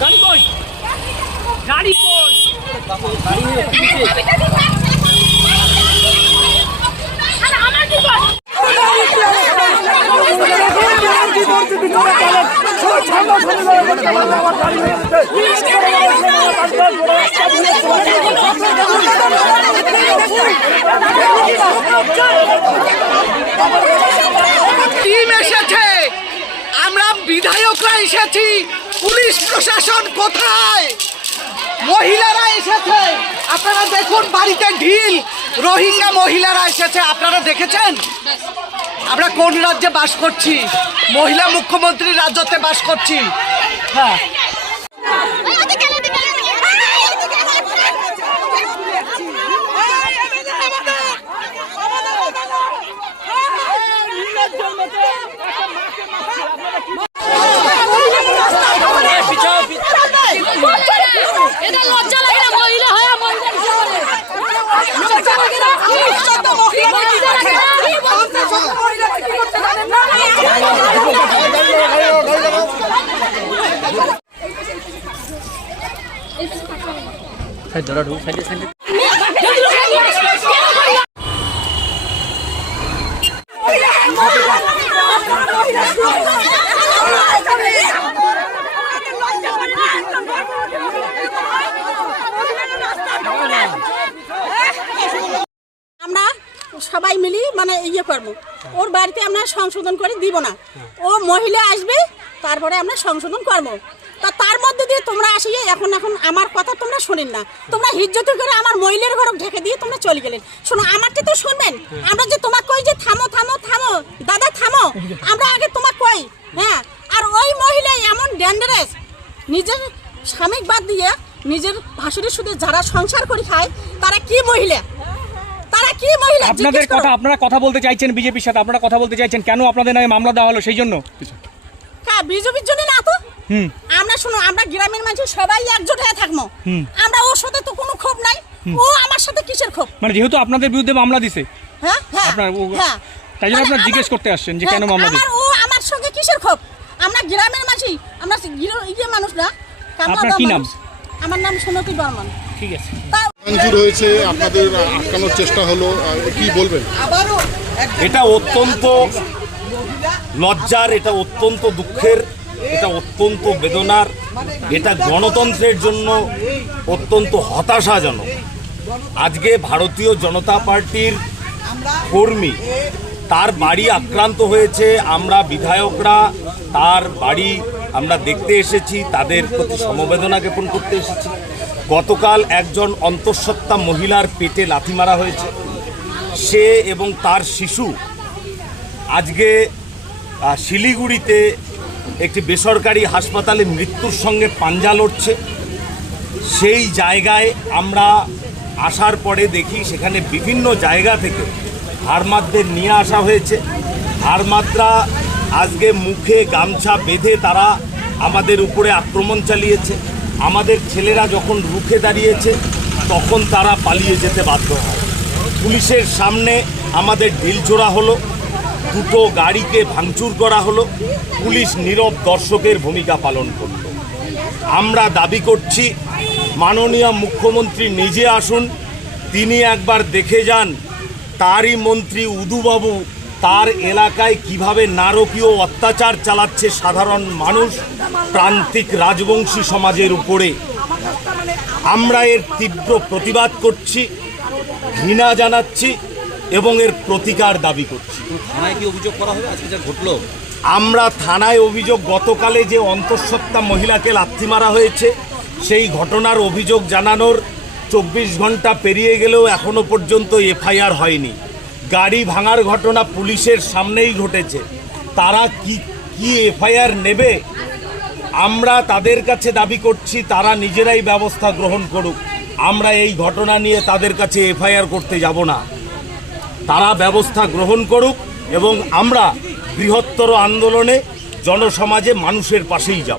গাড়ি কই? গাড়ি কই? আমার টিম এসেছে। আমরা বিধায়করা এসেছি। পুলিশ প্রশাসন কোথায়? মহিলারা এসেছে। আপনারা দেখুন বাড়িতে ঢিল। রোহিঙ্গা মহিলারা এসেছে। আপনারা দেখেছেন? আমরা কোন রাজ্যে বাস করছি? মহিলা মুখ্যমন্ত্রীর রাজ্যতে বাস করছি। হ্যাঁ পিছাও পিছাও এটা লজ্জা লাগে না মহিলা হয় মহিলা হিসেবে লজ্জা লাগে না লজ্জা লাগে না কি বলতে মহিলা কি করতে জানেন না ধরা, ঢুক সাইডে সাইডে আমরা সবাই মিলি মানে ইয়ে করব। ওর বাড়িতে আমরা সংশোধন করে দিব না। ও মহিলা আসবে, তারপরে আমরা সংশোধন করব। মধ্যে দিয়ে তোমরা আসিয়ে এখন এখন আমার কথা তোমরা শোনেন না। তোমরা হিজ্জতি করে আমার মহিলার ঘর ঢেকে দিয়ে তোমরা চলে গেলেন। শোনো আমারটা তো শুনবেন? আমরা যে তোমাকে কই যে থামো থামো থামো দাদা থামো আমরা আগে তোমাকে কই? হ্যাঁ আর ওই মহিলা এমন ডেঞ্জারাস নিজের স্বামীক বাদ দিয়ে নিজের ভাসুরের সাথে যারা সংসার করে খায় তারা কি মহিলা? তারা কি মহিলা? আপনাদের কথা আপনারা কথা বলতে চাইছেন বিজেপির সাথে আপনারা কথা বলতে চাইছেন কেন আপনাদের নামে মামলা দেওয়া হলো সেই জন্য? হ্যাঁ বিজেপির জন্য না তো? হুম। আমরা শুনো আমরা গ্রামের মানুষ সবাই একজোট হয়ে থাকব আমরা ওর সাথে তো কোনো ক্ষোভ নাই। ও আমার সাথে কিসের ক্ষোভ? মানে যেহেতু আপনাদের বিরুদ্ধে মামলা দিছে হ্যাঁ হ্যাঁ আপনার ও- হ্যাঁ। তাই জন্য মানে আপনারা জিজ্ঞেস করতে আসছেন যে হ্যাঁ, কেন মামলা দিছে? ও আমার সঙ্গে কিসের ক্ষোভ? আমরা গ্রামের মাঝি আমরা ইয়ে মানুষ না আপনার কি নাম? আমার নাম সুনতি বর্মন। ঠিক আছে। ভাঙচুর হয়েছে আপনাদের আটকানোর চেষ্টা হলো কি বলবেন? আবারও এটা অত্যন্ত লজ্জার এটা অত্যন্ত দুঃখের এটা অত্যন্ত বেদনার, এটা গণতন্ত্রের জন্য অত্যন্ত হতাশাজনক। আজকে ভারতীয় জনতা পার্টির কর্মী, তার বাড়ি আক্রান্ত হয়েছে, আমরা বিধায়করা, তার বাড়ি আমরা দেখতে এসেছি, তাদের প্রতি সমবেদনা জ্ঞাপন করতে এসেছি। গতকাল একজন অন্তঃসত্ত্বা মহিলার পেটে লাথি মারা হয়েছে। সে এবং তার শিশু আজকে শিলিগুড়িতে একটি বেসরকারি হাসপাতালে মৃত্যুর সঙ্গে পাঞ্জা লড়ছে। সেই জায়গায় আমরা আসার পরে দেখি সেখানে বিভিন্ন জায়গা থেকে হারমাদদের নিয়ে আসা হয়েছে। হারমাদরা আজকে মুখে গামছা বেঁধে তারা আমাদের উপরে আক্রমণ চালিয়েছে। আমাদের ছেলেরা যখন রুখে দাঁড়িয়েছে, তখন তারা পালিয়ে যেতে বাধ্য হয়। পুলিশের সামনে আমাদের ঢিলছোড়া হলো। দুটো গাড়িকে ভাঙচুর করা হলো। পুলিশ নীরব দর্শকের ভূমিকা পালন করল। আমরা দাবি করছি, মাননীয় মুখ্যমন্ত্রী নিজে আসুন, তিনি একবার দেখে যান, তারই মন্ত্রী উদুবাবু তার এলাকায় কীভাবে নারকীয় অত্যাচার চালাচ্ছে সাধারণ মানুষ প্রান্তিক রাজবংশী সমাজের উপরে। আমরা এর তীব্র প্রতিবাদ করছি, ঘৃণা জানাচ্ছি এবং এর প্রতিকার দাবি করছি। থানায় কি অভিযোগ করা হবে? আজকে যা ঘটলো। আমরা থানায় অভিযোগ গতকালে যে অন্তঃসত্ত্বা মহিলাকে লাথি মারা হয়েছে সেই ঘটনার অভিযোগ জানানোর চব্বিশ ঘণ্টা পেরিয়ে গেলেও এখনও পর্যন্ত এফআইআর হয়নি। গাড়ি ভাঙার ঘটনা পুলিশের সামনেই ঘটেছে। তারা কি কি এফআইআর নেবে? আমরা তাদের কাছে দাবি করছি তারা নিজেরাই ব্যবস্থা গ্রহণ করুক। আমরা এই ঘটনা নিয়ে তাদের কাছে এফআইআর করতে যাব না। তারা ব্যবস্থা গ্রহণ করুক এবং আমরা বৃহত্তর আন্দোলনে জনসমাজে মানুষের পাশেই যাব।